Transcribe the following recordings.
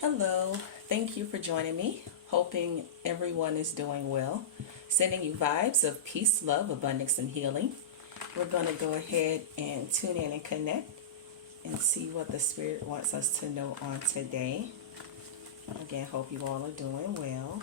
Hello, thank you for joining me. Hoping everyone is doing well. Sending you vibes of peace, love, abundance, and healing. We're going to go ahead and tune in and connect and see what the Spirit wants us to know on today. Again, hope you all are doing well.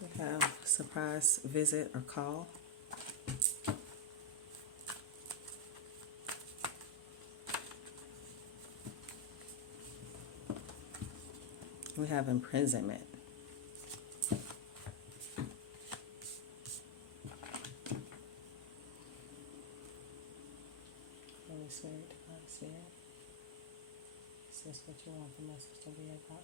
We have a surprise visit or call. We have imprisonment. Holy Spirit, Divine Spirit, is this what you want the message to be about?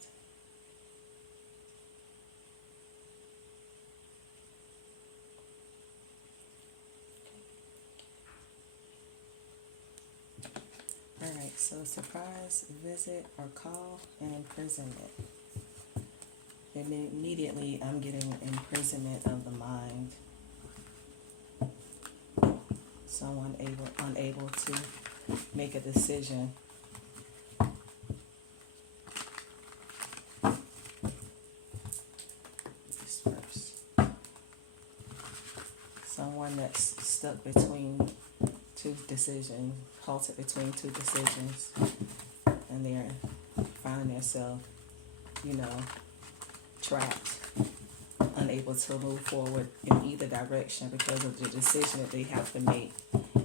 Alright, so surprise visit or call and imprisonment. And immediately I'm getting imprisonment of the mind. Someone unable to make a decision. This first. Someone that's stuck between two decisions, halted between two decisions, and they're finding themselves, trapped, unable to move forward in either direction because of the decision that they have to make,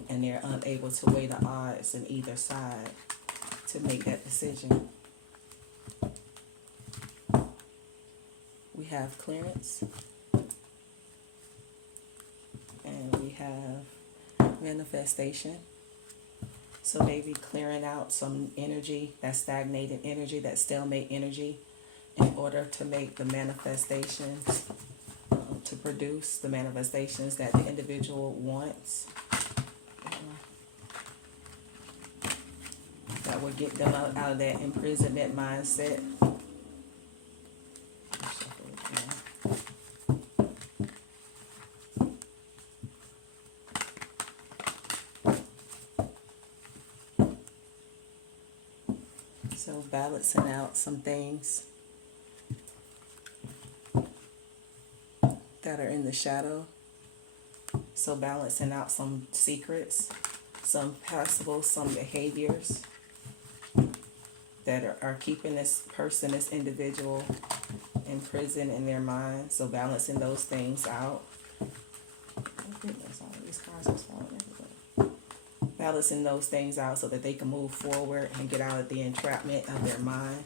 and they're unable to weigh the odds in either side to make that decision. We have clearance, and we have manifestation. So maybe clearing out some energy, that stagnated energy, that stalemate energy, in order to make the manifestations, to produce the manifestations that the individual wants, that would get them out of that imprisonment mindset. So balancing out some things that are in the shadow. So balancing out some secrets, some some behaviors that are keeping this person, this individual, in prison in their mind. So balancing those things out. Oh goodness, all these cards are falling everywhere. Balancing those things out so that they can move forward and get out of the entrapment of their mind.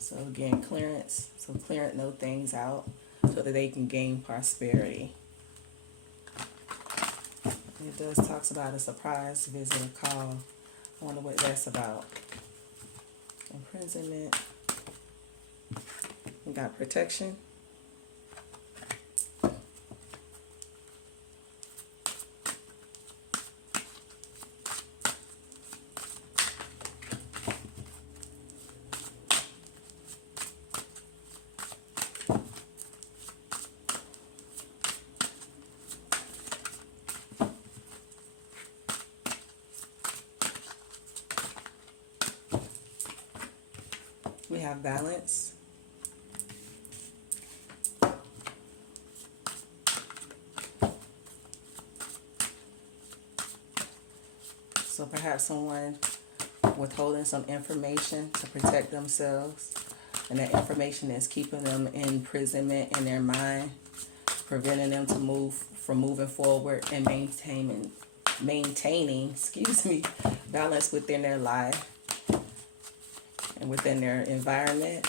So again, clearance. So clearing those things out so that they can gain prosperity. It does talks about a surprise visit or call. I wonder what that's about. Imprisonment. We got protection. We have balance. So perhaps someone withholding some information to protect themselves, and that information is keeping them in imprisonment in their mind, preventing them to from moving forward and maintaining, balance within their life and within their environment.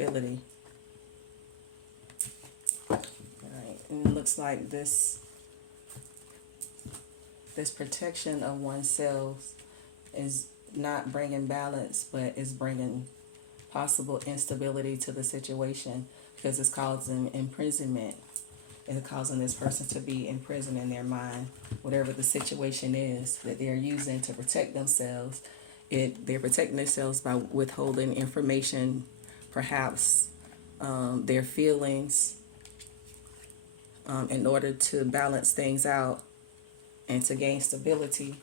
instability. All right, and it looks like this protection of oneself is not bringing balance, but is bringing possible instability to the situation, because it's causing imprisonment. It's causing this person to be imprisoned in their mind, whatever the situation is that they're using to protect themselves. They're protecting themselves by withholding information, perhaps their feelings, in order to balance things out and to gain stability.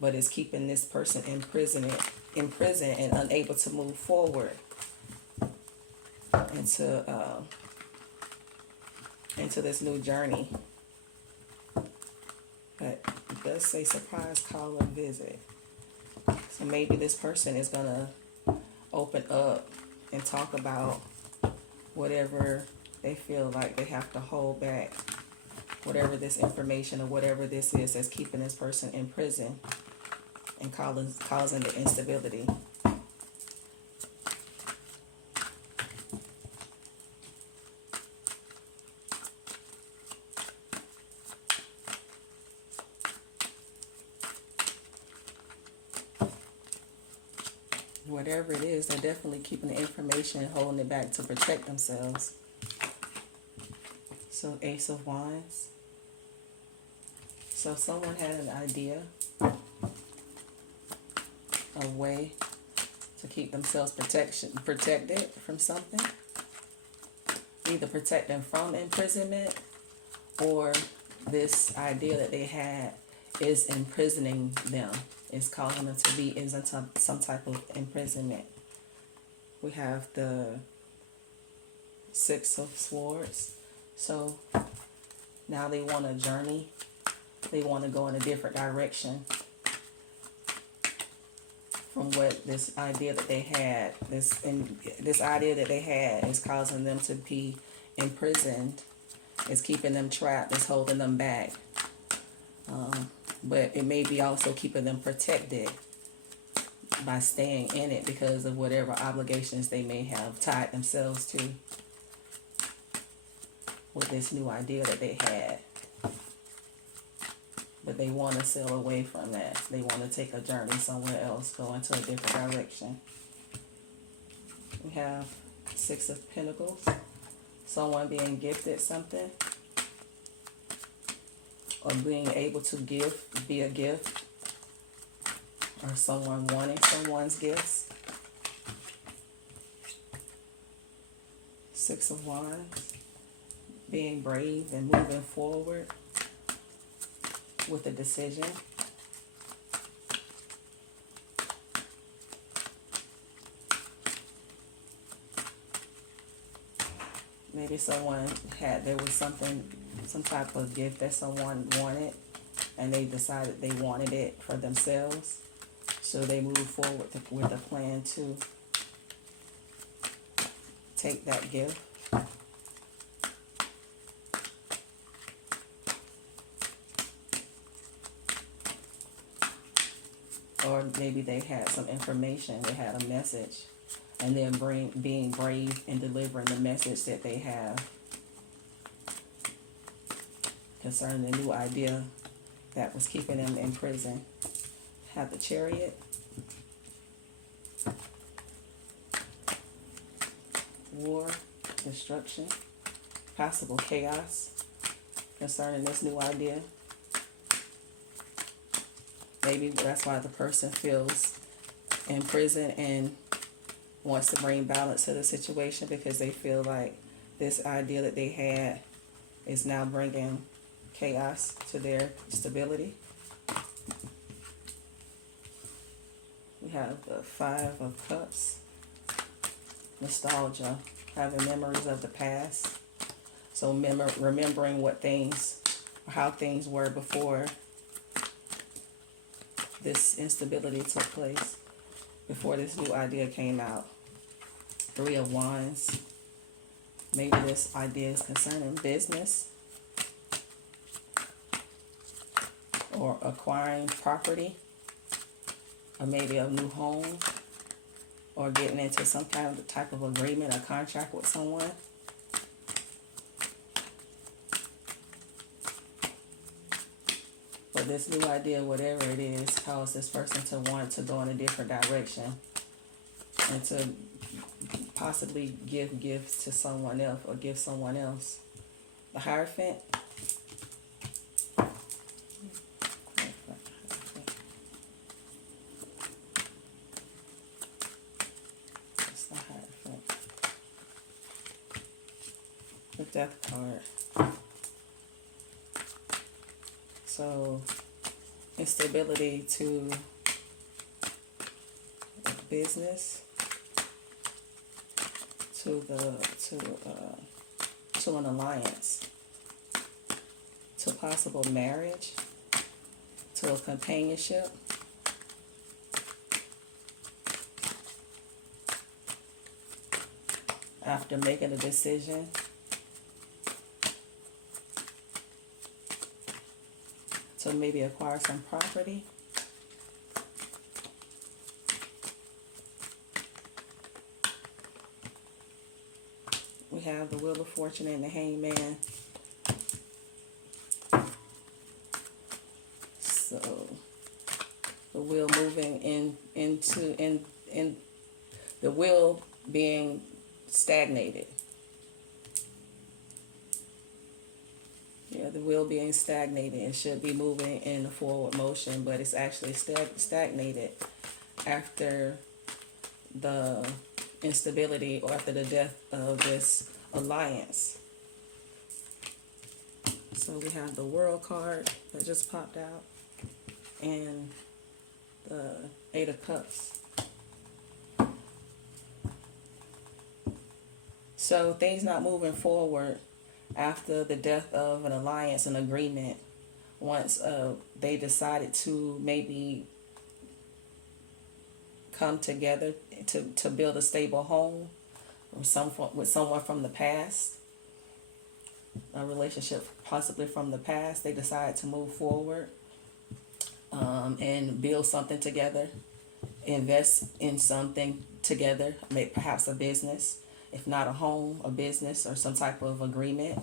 But it's keeping this person in prison and unable to move forward into this new journey. But it does say surprise call or visit. So maybe this person is going to open up and talk about whatever they feel like they have to hold back, whatever this information or whatever this is that's keeping this person in prison and causing the instability. Whatever it is, they're definitely keeping the information and holding it back to protect themselves. So Ace of Wands. So someone had an idea, a way to keep themselves protected from something. Either protect them from imprisonment, or this idea that they had is imprisoning them. It's causing them to be in some type of imprisonment. We have the Six of Swords. So now they want a journey. They want to go in a different direction from what this idea that they had. This idea that they had is causing them to be imprisoned. It's keeping them trapped. It's holding them back. But it may be also keeping them protected by staying in it because of whatever obligations they may have tied themselves to with this new idea that they had. But they want to sail away from that. They want to take a journey somewhere else, go into a different direction. We have Six of Pentacles. Someone being gifted something, or being able to be a gift, or someone wanting someone's gifts. Six of Wands, being brave and moving forward with a decision. Maybe there was some type of gift that someone wanted, and they decided they wanted it for themselves. So they moved forward with a plan to take that gift. Or maybe they had some information, they had a message, and they're being brave in delivering the message that they have concerning the new idea that was keeping them in prison. Have the Chariot. War, destruction, possible chaos concerning this new idea. Maybe that's why the person feels in prison and wants to bring balance to the situation, because they feel like this idea that they had is now bringing chaos to their stability. We have the Five of Cups. Nostalgia, having memories of the past. So remembering what things, or how things were before this instability took place, before this new idea came out. Three of Wands. Maybe this idea is concerning business, or acquiring property, or maybe a new home, or getting into some kind of type of agreement or contract with someone. But this new idea, whatever it is, caused this person to want to go in a different direction and to possibly give gifts to someone else or give someone else. The Hierophant. That's the Hierophant. The Death card. So, instability to business, to an alliance, to possible marriage, to a companionship. After making a decision. To maybe acquire some property. We have the Wheel of Fortune and the Hangman. So the wheel moving into the wheel being stagnated. Yeah, the wheel being stagnated. It should be moving in a forward motion, but it's actually stagnated after the instability or after the death of this alliance. So we have the World card that just popped out and the Eight of Cups. So things not moving forward after the death of an alliance, an agreement, once they decided to maybe come together to build a stable home with someone from the past, a relationship possibly from the past, they decided to move forward and build something together, invest in something together, maybe perhaps a business. If not a home, a business, or some type of agreement.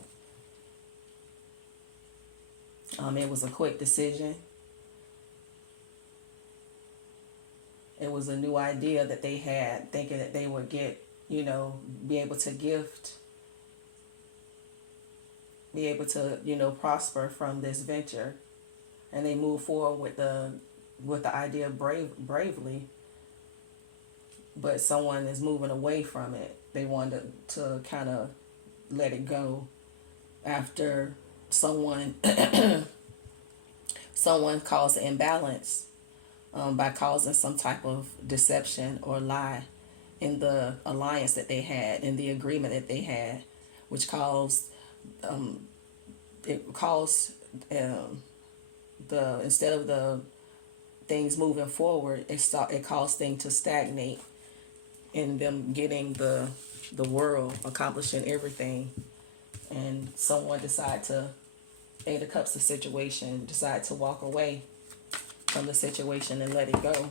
It was a quick decision. It was a new idea that they had, thinking that they would get, be able to gift, be able to, prosper from this venture. And they moved forward with the idea bravely. But someone is moving away from it. They wanted to kind of let it go after someone caused an imbalance by causing some type of deception or lie in the alliance that they had, in the agreement that they had, which caused instead of the things moving forward, it caused things to stagnate in them getting the world, accomplishing everything. And someone decided to, Eight of Cups, the situation, decided to walk away from the situation and let it go.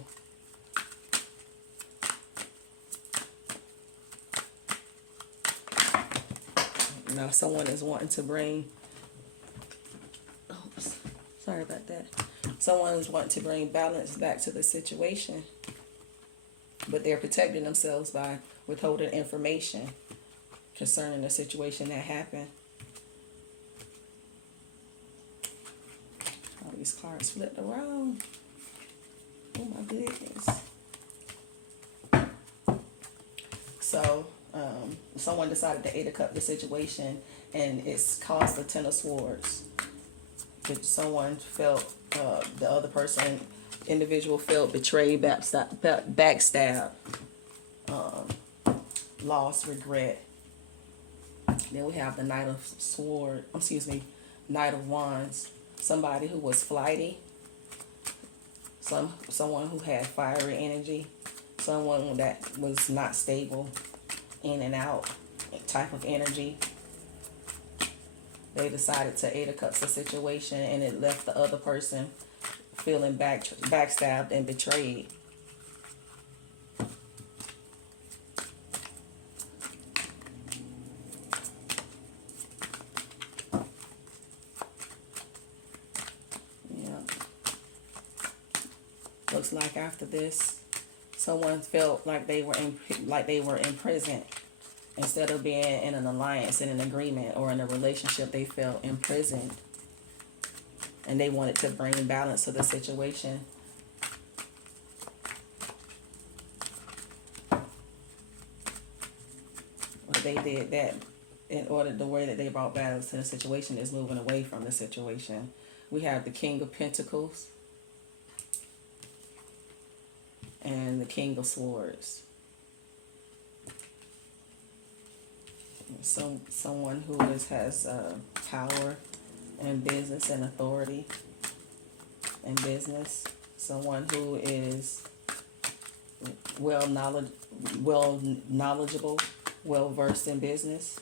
Now someone is wanting to bring, oops, sorry about that. Someone is wanting to bring balance back to the situation. But they're protecting themselves by withholding information concerning the situation that happened. All these cards flipped around. Oh my goodness. So, someone decided to Eight of Cups the situation, and it's caused the Ten of Swords. Someone felt, the other person, individual felt betrayed, backstab, loss, regret. Then we have the Knight of Wands. Somebody who was flighty. Someone who had fiery energy. Someone that was not stable, in and out type of energy. They decided to Eight of Cups the situation, and it left the other person feeling backstabbed and betrayed. Looks like after this, someone felt like they were in prison. Instead of being in an alliance, in an agreement, or in a relationship, they felt imprisoned. And they wanted to bring balance to the situation. But they did that in order, the way that they brought balance to the situation is moving away from the situation. We have the King of Pentacles and the King of Swords. Someone who has power and business and authority in business. Someone who is knowledgeable, well versed in business.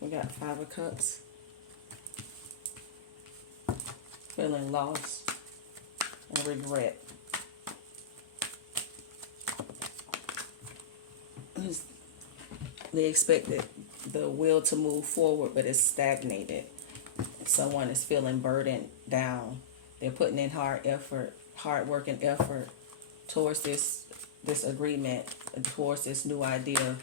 We got Five of Cups. Feeling loss and regret. They expected the will to move forward, but it's stagnated. Someone is feeling burdened down. They're putting in hard work and effort towards this agreement, towards this new idea.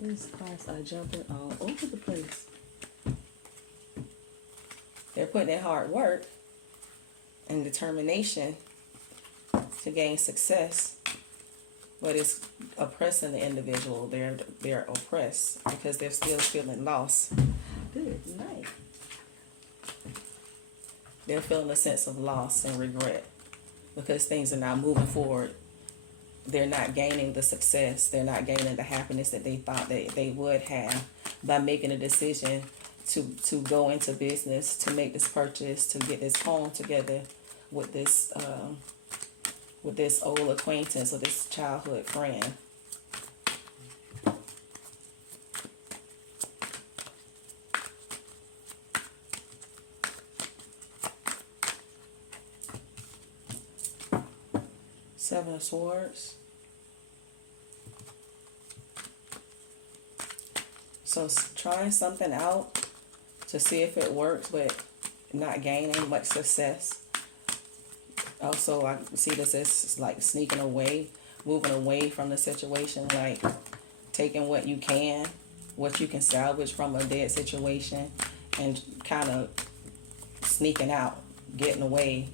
These cards are jumping all over the place. They're putting in hard work and determination to gain success, but it's oppressing the individual. They're oppressed because they're still feeling lost. Good night. They're feeling a sense of loss and regret because things are not moving forward. They're not gaining the success. They're not gaining the happiness that they thought they would have by making a decision to go into business, to make this purchase, to get this home together with this old acquaintance or this childhood friend. Seven of Swords. So trying something out to see if it works, but not gaining much success. Also, I see this as like sneaking away, moving away from the situation, like taking what you can salvage from a dead situation and kind of sneaking out, getting away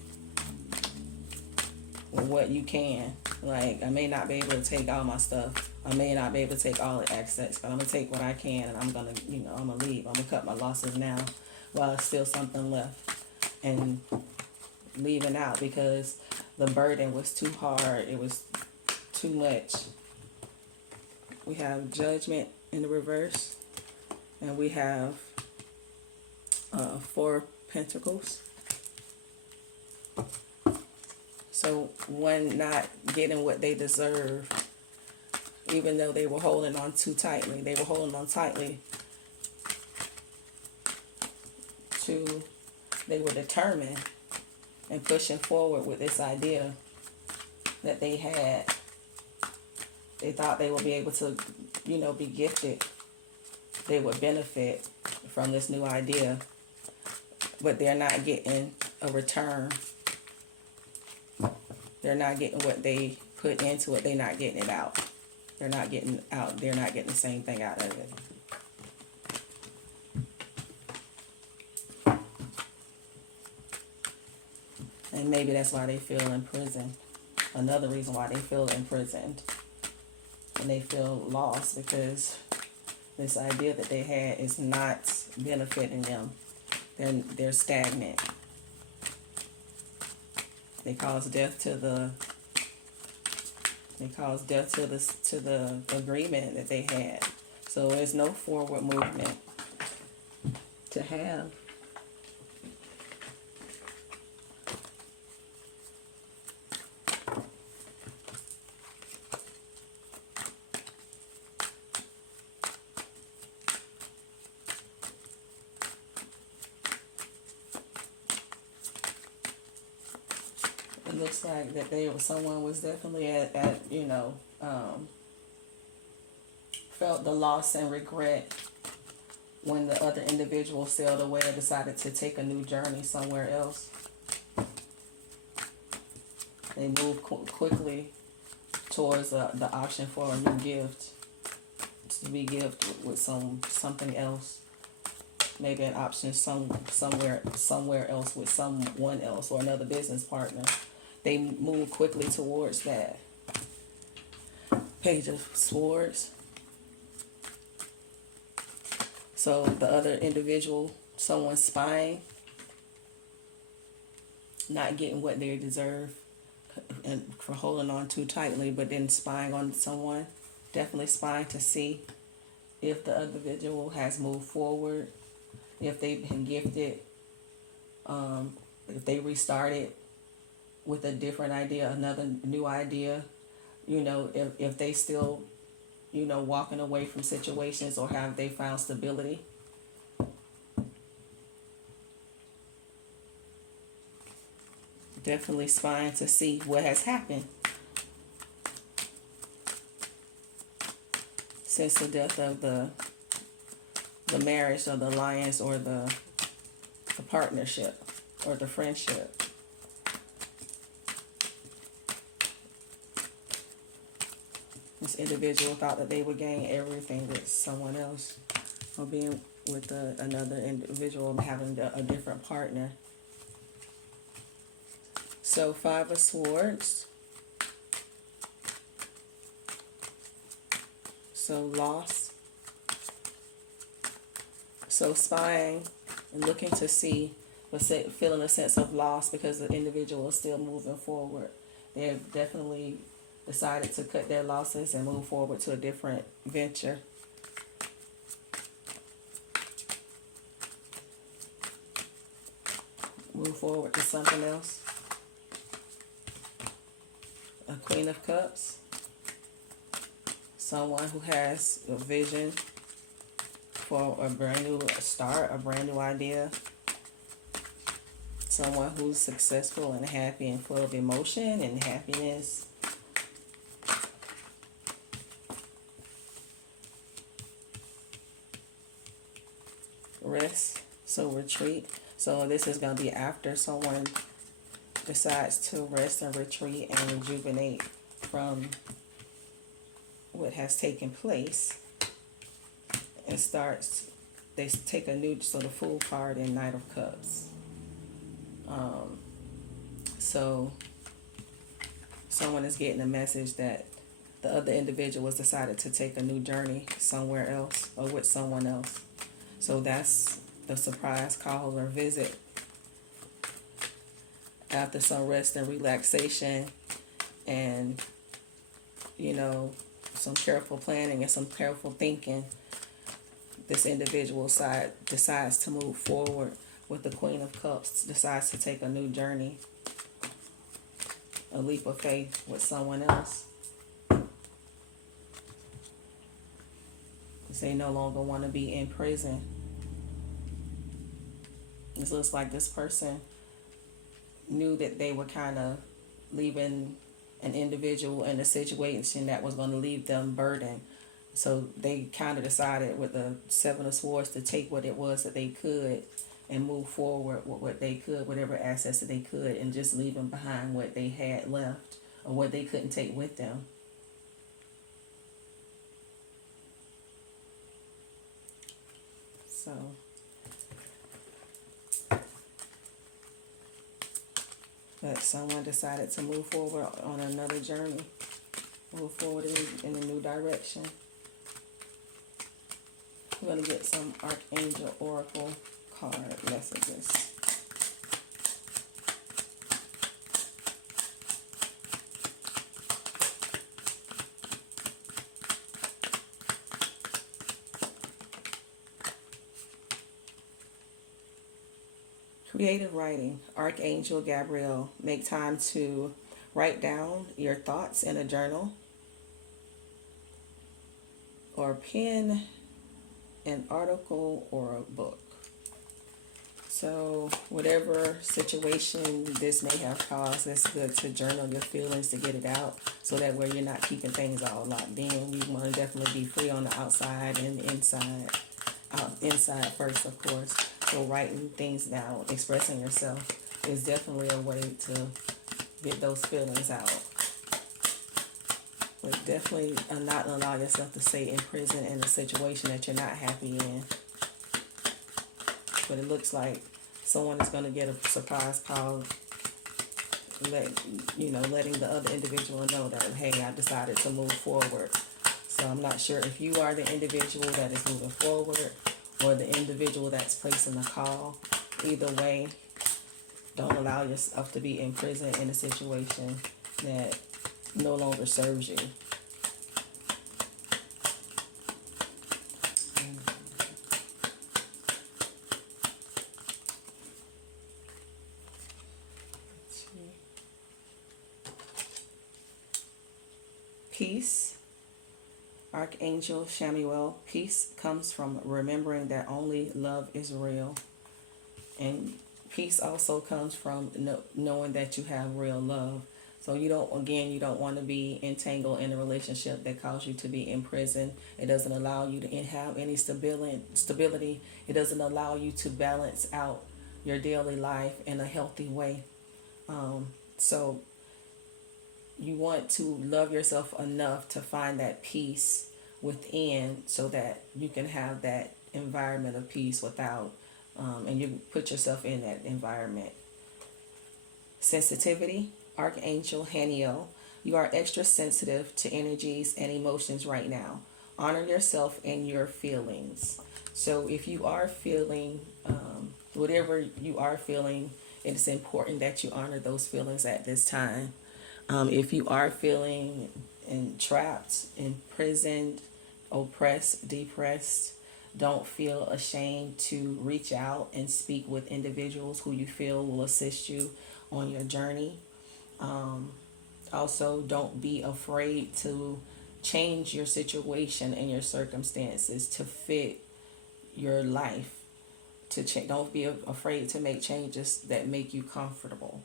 with what you can. Like, I may not be able to take all my stuff. I may not be able to take all the assets, but I'm going to take what I can, and I'm going to, I'm going to leave. I'm going to cut my losses now while there's still something left. And leaving out because the burden was too hard. It was too much. We have Judgment in the reverse. And we have Four Pentacles. So one not getting what they deserve, even though they were holding on too tightly. They were holding on tightly to, they were determined and pushing forward with this idea that they had. They thought they would be able to, be gifted. They would benefit from this new idea, but they're not getting a return. They're not getting what they put into it. They're not getting it out. They're not getting out. They're not getting the same thing out of it. And maybe that's why they feel imprisoned. Another reason why they feel imprisoned. And they feel lost because this idea that they had is not benefiting them. They're stagnant. They cause death to the agreement that they had. So there's no forward movement to have. looks like that someone was definitely felt the loss and regret when the other individual sailed away or decided to take a new journey somewhere else. They moved quickly towards the option for a new gift, to be gifted with something else. Maybe an option somewhere else with someone else or another business partner. They move quickly towards that. Page of Swords. So the other individual, someone spying, not getting what they deserve, and for holding on too tightly, but then spying on someone, definitely spying to see if the individual has moved forward, if they've been gifted, if they restarted with a different idea, another new idea, if they still, walking away from situations, or have they found stability. Definitely spying to see what has happened since the death of the marriage or the alliance or the partnership or the friendship. This individual thought that they would gain everything with someone else, or being with another individual, having a different partner. So 5 of Swords. So loss. So spying and looking to see, but feeling a sense of loss because the individual is still moving forward. They have definitely decided to cut their losses and move forward to a different venture. Move forward to something else. A Queen of Cups. Someone who has a vision for a brand new start, a brand new idea. Someone who's successful and happy and full of emotion and happiness. Rest, so retreat. So this is going to be after someone decides to rest and retreat and rejuvenate from what has taken place, and they take a new, so the Fool card in Knight of Cups. So someone is getting a message that the other individual has decided to take a new journey somewhere else or with someone else. So that's the surprise call or visit after some rest and relaxation and, some careful planning and some careful thinking. This individual decides to move forward with the Queen of Cups, decides to take a new journey, a leap of faith with someone else. They no longer want to be in prison. It looks like this person knew that they were kind of leaving an individual in a situation that was going to leave them burdened. So they kind of decided with the 7 of Swords to take what it was that they could and move forward with what they could, whatever assets that they could, and just leaving behind what they had left or what they couldn't take with them. So but someone decided to move forward on another journey, move forward in a new direction. We're going to get some Archangel Oracle card messages. Creative writing, Archangel Gabriel, make time to write down your thoughts in a journal or pen an article or a book. So whatever situation this may have caused, it's good to journal your feelings to get it out, so that way you're not keeping things all locked in. You want to definitely be free on the outside and the inside. Inside first, of course. So writing things down, expressing yourself is definitely a way to get those feelings out. But definitely not allow yourself to stay in prison in a situation that you're not happy in. But it looks like someone is going to get a surprise call, letting the other individual know that, hey, I decided to move forward. So I'm not sure if you are the individual that is moving forward or the individual that's placing the call. Either way, don't allow yourself to be in prison in a situation that no longer serves you. Peace. Archangel Shamuel, peace comes from remembering that only love is real. And peace also comes from knowing that you have real love. So you don't want to be entangled in a relationship that causes you to be in prison. It doesn't allow you to have any stability. It doesn't allow you to balance out your daily life in a healthy way. So you want to love yourself enough to find that peace within, so that you can have that environment of peace without, and you put yourself in that environment. Sensitivity, Archangel Haniel, you are extra sensitive to energies and emotions right now. Honor yourself and your feelings. So if you are feeling, whatever you are feeling, it's important that you honor those feelings at this time. If you are feeling trapped, imprisoned, oppressed, depressed, don't feel ashamed to reach out and speak with individuals who you feel will assist you on your journey. Also, don't be afraid to change your situation and your circumstances to fit your life. Don't be afraid to make changes that make you comfortable.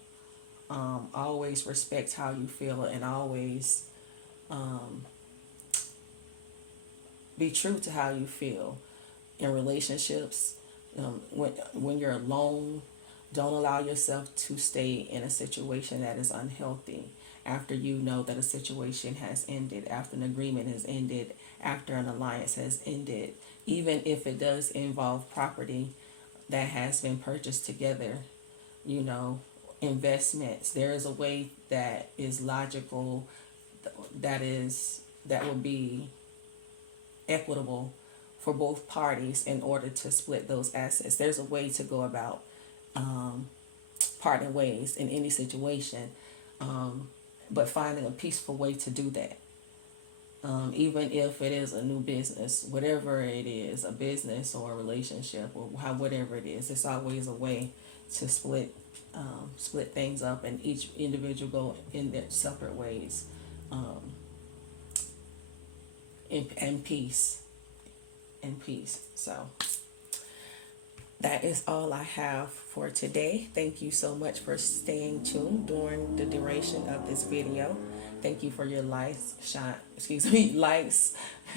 Always respect how you feel, and always be true to how you feel in relationships. When you're alone, don't allow yourself to stay in a situation that is unhealthy after you know that a situation has ended, after an agreement has ended, after an alliance has ended, even if it does involve property that has been purchased together, investments. There is a way that is logical, that will be equitable for both parties in order to split those assets. There's a way to go about parting ways in any situation, but finding a peaceful way to do that. Even if it is a new business, whatever it is, a business or a relationship or whatever it is, it's always a way to split things up, and each individual go in their separate ways, in peace. So that is all I have for today. Thank you so much for staying tuned during the duration of this video. Thank you for your likes,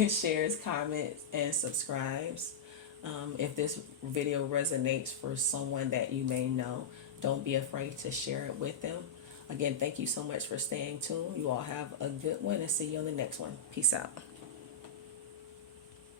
shares, comments, and subscribes. If this video resonates for someone that you may know, don't be afraid to share it with them. Again, thank you so much for staying tuned. You all have a good one, and see you on the next one. Peace out.